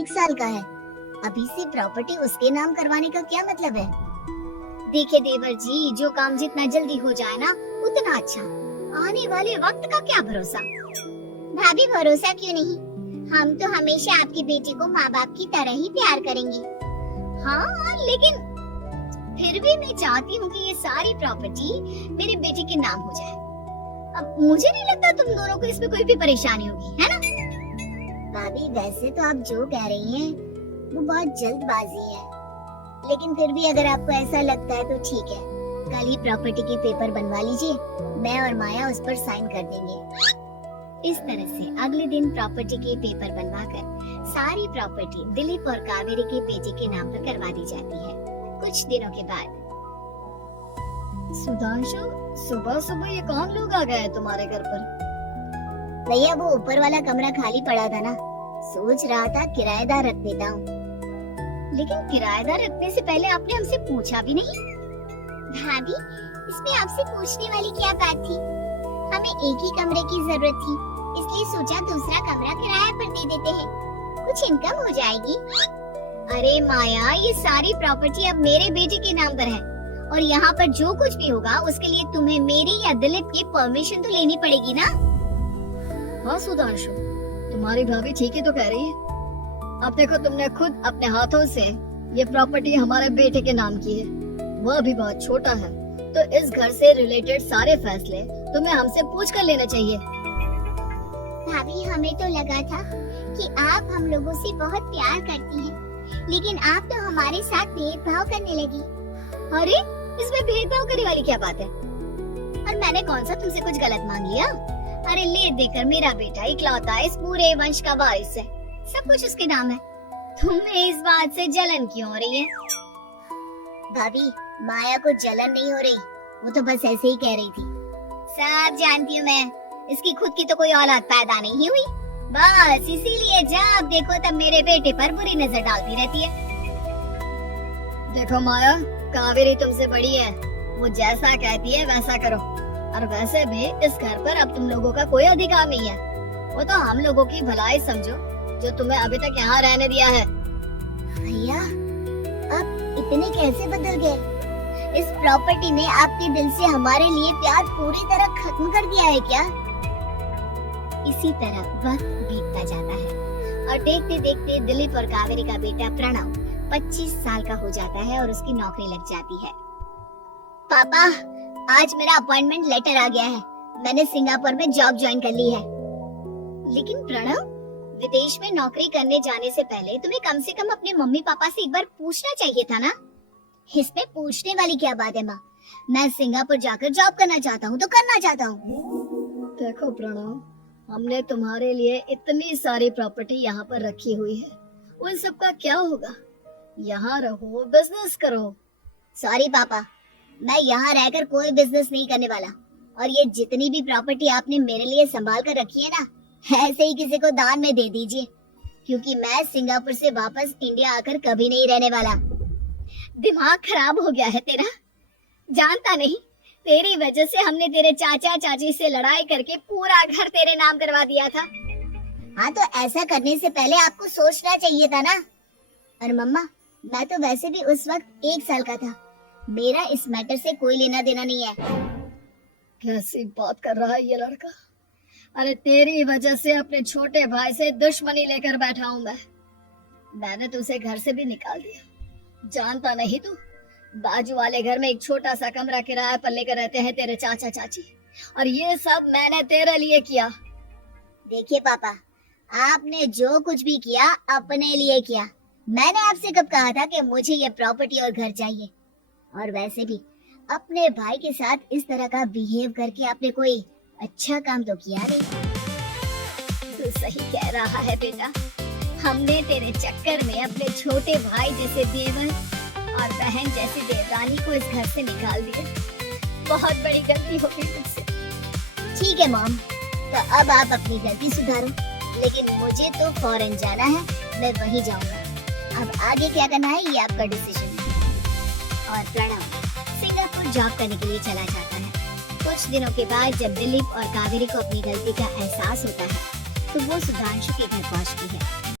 1 साल का है। अभी से प्रॉपर्टी उसके नाम करवाने का क्या मतलब है? देखिए देवर जी, जो काम जितना जल्दी हो जाए ना उतना अच्छा। आने वाले वक्त का क्या भरोसा। भाभी भरोसा क्यों नहीं, हम तो हमेशा आपकी बेटी को माँ बाप की तरह ही प्यार करेंगे। हाँ लेकिन फिर भी मैं चाहती हूँ कि ये सारी प्रॉपर्टी मेरे बेटे के नाम हो जाए। अब मुझे नहीं लगता तुम दोनों को इसमें कोई भी परेशानी होगी, है ना? भाभी वैसे तो आप जो कह रही हैं वो बहुत जल्दबाजी है, लेकिन फिर भी अगर आपको ऐसा लगता है तो ठीक है, कल ही प्रॉपर्टी के पेपर बनवा लीजिए, मैं और माया उस पर साइन कर देंगे। इस तरह से अगले दिन प्रॉपर्टी के पेपर बनवाकर सारी प्रॉपर्टी दिलीप और कावेरी के बेटे के नाम पर करवा दी जाती है। कुछ दिनों के बाद सुधांशु, सुबह सुबह ये कौन लोग आ गए तुम्हारे घर पर? भैया वो ऊपर वाला कमरा खाली पड़ा था ना, सोच रहा था किराएदार रख देता हूँ। लेकिन किराएदार रखने से पहले आपने हमसे पूछा भी नहीं। भाभी इसमें आपसे पूछने वाली क्या बात थी? हमें एक ही कमरे की जरूरत थी, इसलिए सोचा दूसरा कमरा किराए पर दे देते हैं, कुछ इनकम हो जाएगी। अरे माया, ये सारी प्रॉपर्टी अब मेरे बेटे के नाम पर है और यहाँ पर जो कुछ भी होगा उसके लिए तुम्हें मेरी या दिलीप की परमिशन तो लेनी पड़ेगी ना। हाँ सुधांशु, तुम्हारी भाभी ठीक ही तो कह रही है। अब देखो, तुमने खुद अपने हाथों से ये प्रॉपर्टी हमारे बेटे के नाम की है, वह अभी बहुत छोटा है, तो इस घर से रिलेटेड सारे फैसले तुम्हें हमसे पूछ कर लेना चाहिए। भाभी हमें तो लगा था कि आप हम लोगों से बहुत प्यार करती हैं, लेकिन आप तो हमारे साथ भेदभाव करने लगी। अरे इसमें भेदभाव करने वाली क्या बात है? और मैंने कौन सा तुमसे कुछ गलत मांग लिया? अरे ले देकर मेरा बेटा इकलौता इस पूरे वंश का वारिस है, सब कुछ उसके नाम है। तुम्हें इस बात से जलन क्यों हो रही है? भाभी माया को जलन नहीं हो रही, वो तो बस ऐसे ही कह रही थी। सब जानती हूँ मैं, इसकी खुद की तो कोई औलाद पैदा नहीं हुई, बस इसीलिए जब देखो तब मेरे बेटे पर बुरी नजर डालती रहती है। देखो माया, कावेरी तुमसे बड़ी है, वो जैसा कहती है वैसा करो। और वैसे भी इस घर पर अब तुम लोगों का कोई अधिकार नहीं है, वो तो हम लोगों की भलाई समझो जो तुम्हें अभी तक यहाँ रहने दिया है। भैया अब इतने कैसे बदल गए? इस प्रॉपर्टी ने आपके दिल से हमारे लिए प्यार पूरी तरह खत्म कर दिया है क्या? इसी तरह वक्त बीतता जाता है और देखते देखते दिलीप और कावेरी का बेटा प्रणव 25 साल का हो जाता है और उसकी नौकरी लग जाती है। पापा आज मेरा अपॉइंटमेंट लेटर आ गया है, मैंने सिंगापुर में जॉब ज्वाइन कर ली है। लेकिन प्रणव, विदेश में नौकरी करने जाने से पहले तुम्हें कम से कम अपने मम्मी पापा से एक बार पूछना चाहिए था ना। इसमें पूछने वाली क्या बात है माँ, मैं सिंगापुर जाकर जॉब करना चाहता हूँ तो करना चाहता हूँ। देखो प्रणव, हमने तुम्हारे लिए इतनी सारी प्रॉपर्टी यहाँ पर रखी हुई है, उन सब का क्या होगा? यहाँ रहो, बिजनेस करो। सॉरी पापा, मैं यहाँ रहकर कोई बिजनेस नहीं करने वाला, और ये जितनी भी प्रॉपर्टी आपने मेरे लिए संभाल कर रखी है ना, ऐसे ही किसी को दान में दे दीजिए, क्योंकि मैं सिंगापुर से वापस इंडिया आकर कभी नहीं रहने वाला। दिमाग खराब हो गया है तेरा? जानता नहीं, तेरी वजह से हमने तेरे चाचा चाची से लड़ाई करके पूरा घर तेरे नाम करवा दिया था। हाँ तो ऐसा करने से पहले आपको सोचना चाहिए था ना। और मम्मा, मैं तो वैसे भी उस वक्त 1 साल का था, मेरा इस मैटर से कोई लेना देना नहीं है। कैसी बात कर रहा है ये लड़का? अरे तेरी वजह से अपने छोटे भाई से दुश्मनी लेकर बैठा हूँ मैंने तो उसे घर से भी निकाल दिया। जानता नहीं तू, बाजू वाले घर में एक छोटा सा कमरा किराए पर लेकर रहते हैं तेरे चाचा चाची, और ये सब मैंने तेरे लिए किया। देखिए पापा, आपने जो कुछ भी किया अपने लिए किया, मैंने आपसे कब कहा था कि मुझे ये प्रॉपर्टी और घर चाहिए? और वैसे भी अपने भाई के साथ इस तरह का बिहेव करके आपने कोई अच्छा काम तो किया नहीं। तू सही कह रहा है बेटा, हमने तेरे चक्कर में अपने छोटे भाई जैसे देवर और बहन जैसी देवरानी को इस घर से निकाल दिया। बहुत बड़ी गलती हो गई मुझसे। ठीक है मॉम, तो अब आप अपनी गलती सुधारो, लेकिन मुझे तो फौरन जाना है, मैं वहीं जाऊंगा। अब आगे क्या करना है ये आपका डिसीजन है। और प्रणव सिंगापुर जॉब करने के लिए चला जाता है। कुछ दिनों के बाद जब दिलीप और कावेरी को अपनी गलती का एहसास होता है, तो वो सुधांशु के घर पहुंचती है।